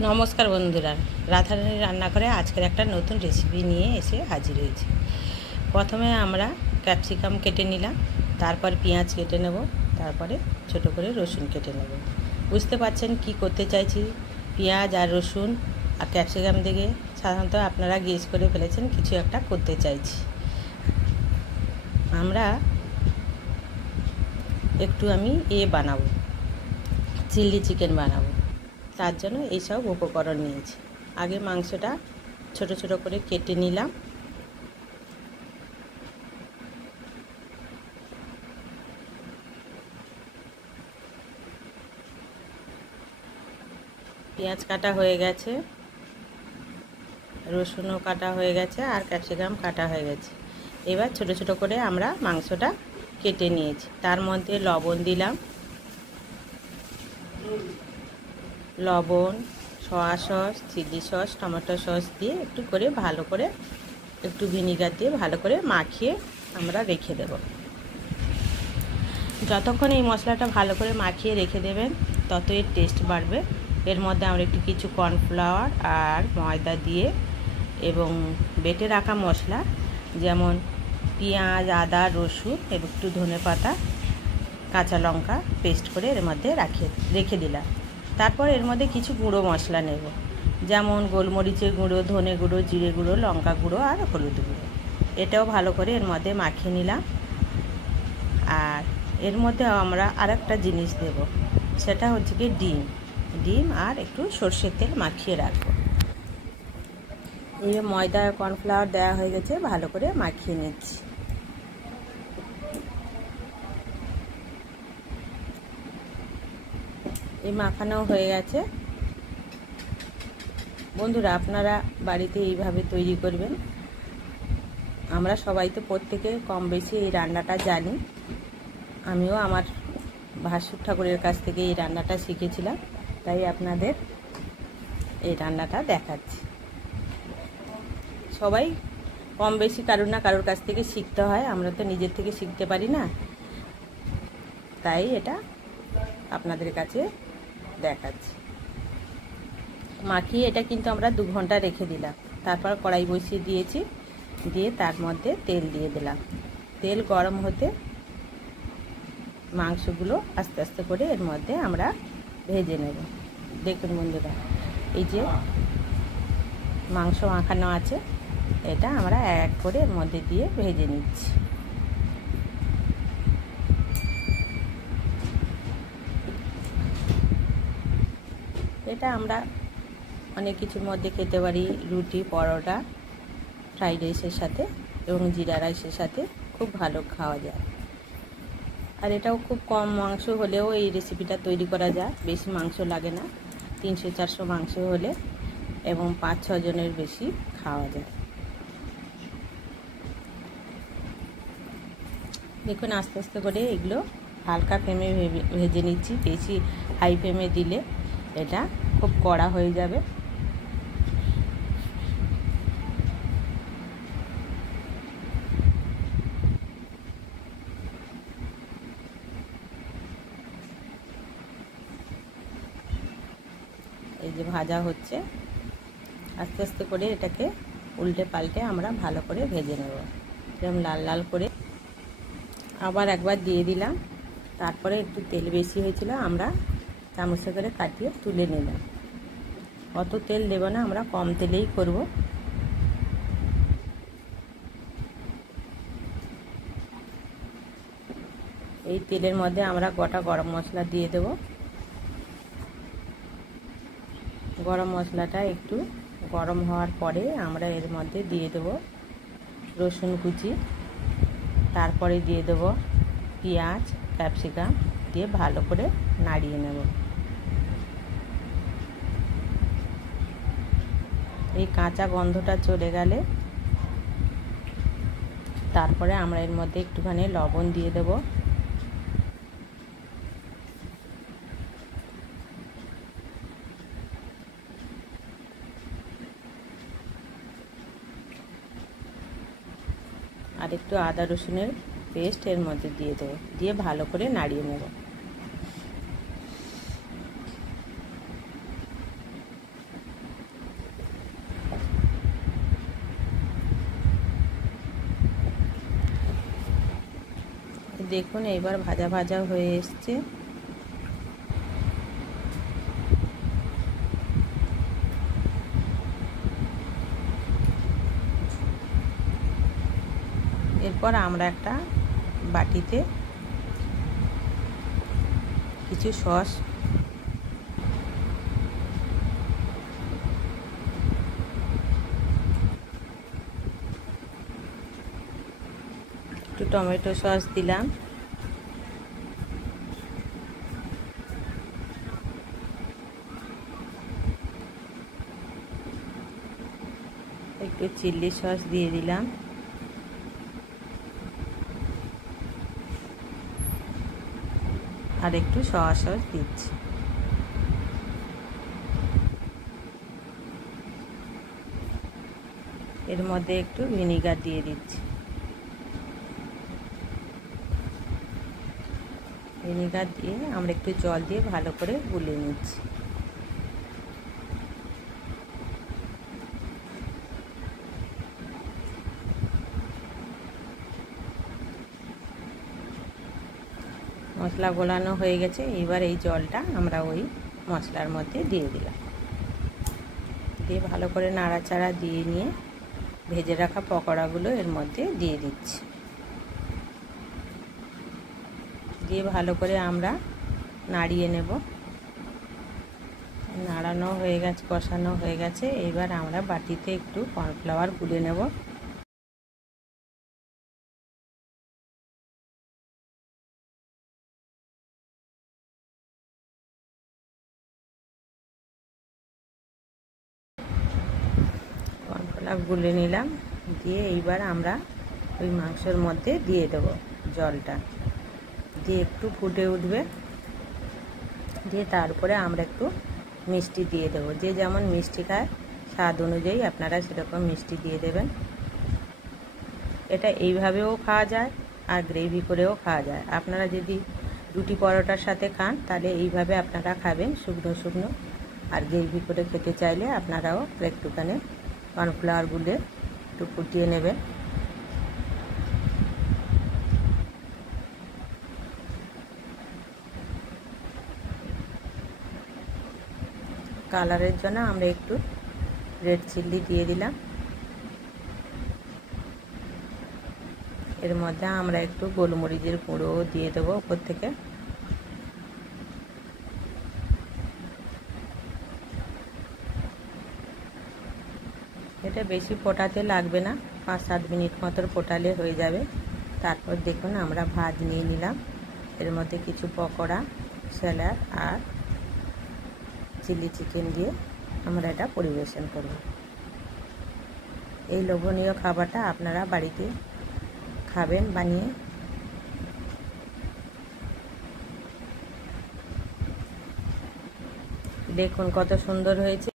নমস্কার বন্ধুরা, রাধারানী রান্নাঘরে আজকের একটা নতুন রেসিপি নিয়ে এসে হাজির হয়েছি। প্রথমে আমরা ক্যাপসিকাম কেটে নিলাম, তারপর পেঁয়াজ কেটে নেব, তারপরে ছোট করে রসুন কেটে নেব। বুঝতে পারছেন কি করতে চাইছি। পেঁয়াজ আর রসুন আর ক্যাপসিকাম থেকে সাধারণত আপনারা গেস করে ফেলেছেন কিছু একটা করতে চাইছি। আমরা আমি বানাবো, চিলি চিকেন বানাবো। তার জন্য এইসব উপকরণ নিয়েছি। আগে মাংসটা ছোট ছোট করে কেটে নিলাম। পেঁয়াজ কাটা হয়ে গেছে, রসুনও কাটা হয়ে গেছে, আর ক্যাপসিকাম কাটা হয়ে গেছে। এবার ছোট ছোট করে আমরা মাংসটা কেটে নিয়েছি। তার মধ্যে লবণ দিলাম, লবণ, soya sauce, chilli sauce, tomato sauce দিয়ে একটু করে ভালো করে, একটু ভিনিগার দিয়ে ভালো করে মাখিয়ে আমরা রেখে দেব। যতক্ষণ এই মশলাটা ভালো করে মাখিয়ে রেখে দেবেন তত এর টেস্ট বাড়বে। এর মধ্যে আমরা একটু কিছু কর্নফ্লাওয়ার আর ময়দা দিয়ে এবং বেটে রাখা মশলা যেমন পেঁয়াজ, আদা, রসুন এবং একটু ধনেপাতা, কাঁচা লঙ্কা পেস্ট করে এর মধ্যে রেখে দিলাম। তারপর এর মধ্যে কিছু গুঁড়ো মশলা নেব, যেমন গোলমরিচের গুঁড়ো, ধনে গুঁড়ো, জিরে গুঁড়ো, লঙ্কা গুঁড়ো আর হলুদ গুঁড়ো। এটাও ভালো করে এর মধ্যে মাখিয়ে নিলাম। আর এর মধ্যে আমরা আরেকটা জিনিস দেব, সেটা হচ্ছে কি ডিম আর একটু সর্ষের তেল মাখিয়ে রাখবো। এই ময়দা কর্নফ্লাওয়ার দেওয়া হয়ে গেছে, ভালো করে মাখিয়ে নিচ্ছি। এই মাখানো হয়ে গেছে। বন্ধুরা, আপনারা বাড়িতে এইভাবে তৈরি করবেন। আমরা সবাই তো প্রত্যেকে কম বেশি এই রান্নাটা জানি। আমিও আমার ভাসুর ঠাকুরের কাছ থেকে এই রান্নাটা শিখেছিলাম, তাই আপনাদের এই রান্নাটা দেখাচ্ছি। সবাই কম বেশি কারোর না কারোর কাছ থেকে শিখতে হয়, আমরা তো নিজের থেকে শিখতে পারি না, তাই এটা আপনাদের কাছে দেখাচ্ছি। মাখিয়ে এটা কিন্তু আমরা 2 ঘন্টা রেখে দিলাম। তারপর কড়াই বসিয়ে দিয়েছি, দিয়ে তার মধ্যে তেল দিয়ে দিলাম। তেল গরম হতে মাংসগুলো আস্তে আস্তে করে এর মধ্যে আমরা ভেজে নেব। দেখুন বন্ধুরা, এই যে মাংস মাখানো আছে, এটা আমরা এক করে এর মধ্যে দিয়ে ভেজে নিচ্ছি। এটা আমরা অনেক কিছুর মধ্যে খেতে পারি, রুটি, পরোটা, ফ্রাইড রাইসের সাথে এবং জিরা রাইসের সাথে খুব ভালো খাওয়া যায়। আর এটাও খুব কম মাংস হলেও এই রেসিপিটা তৈরি করা যায়, বেশি মাংস লাগে না। 300-400 মাংস হলে এবং 5-6 জনের বেশি খাওয়া যায়। দেখুন আস্তে আস্তে করে এগুলো হালকা ফ্লেমে ভেজে নিচ্ছি। বেশি হাই ফ্লেমে দিলে এটা খুব কড়া হয়ে যাবে। এই যে ভাজা হচ্ছে, আস্তে আস্তে করে এটাকে উল্টে পাল্টে আমরা ভালো করে ভেজে নেব, যেমন লাল লাল করে। আবার একবার দিয়ে দিলাম। তারপরে একটু তেল বেশি হয়েছিল, আমরা চামচে করে কাটিয়ে তুলে নিলাম। অত তেল দেব না, আমরা কম তেলেই করব। এই তেলের মধ্যে আমরা গোটা গরম মশলা দিয়ে দেব। গরম মশলাটা একটু গরম হওয়ার পরে আমরা এর মধ্যে দিয়ে দেব রসুন কুচি, তারপরে দিয়ে দেব পেঁয়াজ, ক্যাপসিকাম দিয়ে ভালো করে নাড়িয়ে নেব। এই কাঁচা গন্ধটা চলে গেলে তারপরে আমরা এর মধ্যে একটুখানি লবণ দিয়ে দেব। আর একটু আদা রসুনের পেস্ট এর মধ্যে দিয়ে দেবো, দিয়ে ভালো করে নাড়িয়ে নেব। দেখুন এইবার ভাজা ভাজা হয়ে এসছে। এরপর আমরা একটা বাটিতে কিছু সস একটু টমেটো সস দিলাম, একটু চিলি সস দিয়ে দিলাম, আর একটু সয়া সস দিচ্ছি। এর মধ্যে একটু ভিনিগার দিয়ে দিচ্ছি। ভিনিগার দিয়ে আমরা একটু জল দিয়ে ভালো করে গুলিয়ে নিচ্ছি। মশলা গোলানো হয়ে গেছে। এবার এই জলটা আমরা ওই মশলার মধ্যে দিয়ে দিলাম, দিয়ে ভালো করে নাড়াচাড়া দিয়ে নিয়ে ভেজে রাখা পকোড়াগুলো এর মধ্যে দিয়ে দিচ্ছি। দিয়ে ভালো করে আমরা নাড়িয়ে নেব। নাড়ানো হয়ে গেছে, কষানো হয়ে গেছে। এবার আমরা বাটিতে একটু কর্নফ্লাওয়ার গুলে নেব। কর্নফ্লাওয়ার গুলে নিলাম, দিয়ে এইবার আমরা ওই মাংসের মধ্যে দিয়ে দেব জলটা, দিয়ে একটু ফুটে উঠবে। দিয়ে তারপরে আমরা একটু মিষ্টি দিয়ে দেবো। যে যেমন মিষ্টি খায় স্বাদ অনুযায়ী আপনারা সেরকম মিষ্টি দিয়ে দেবেন। এটা এইভাবেও খাওয়া যায় আর গ্রেভি করেও খাওয়া যায়। আপনারা যদি রুটি পরোটার সাথে খান তাহলে এইভাবে আপনারা খাবেন শুকনো শুকনো, আর গ্রেভি করে খেতে চাইলে আপনারাও একটুখানি কর্নফ্লাওয়ার গুলে একটু ফুটিয়ে নেবেন। কালারের জন্য আমরা একটু রেড চিলি দিয়ে দিলাম। এর মধ্যে আমরা একটু গোলমরিচের গুঁড়ো দিয়ে দেবো উপর থেকে। এটা বেশি ফোটাতে লাগবে না, 5-7 মিনিট মতো ফোটালে হয়ে যাবে। তারপর দেখুন আমরা ভাত নিয়ে নিলাম, এর মধ্যে কিছু পকোড়া, স্যালাড আর চিলি চিকেন দিয়ে আমরা এটা পরিবেশন করব। এই লোভনীয় খাবারটা আপনারা বাড়িতে খাবেন বানিয়ে। দেখুন কত সুন্দর হয়েছে।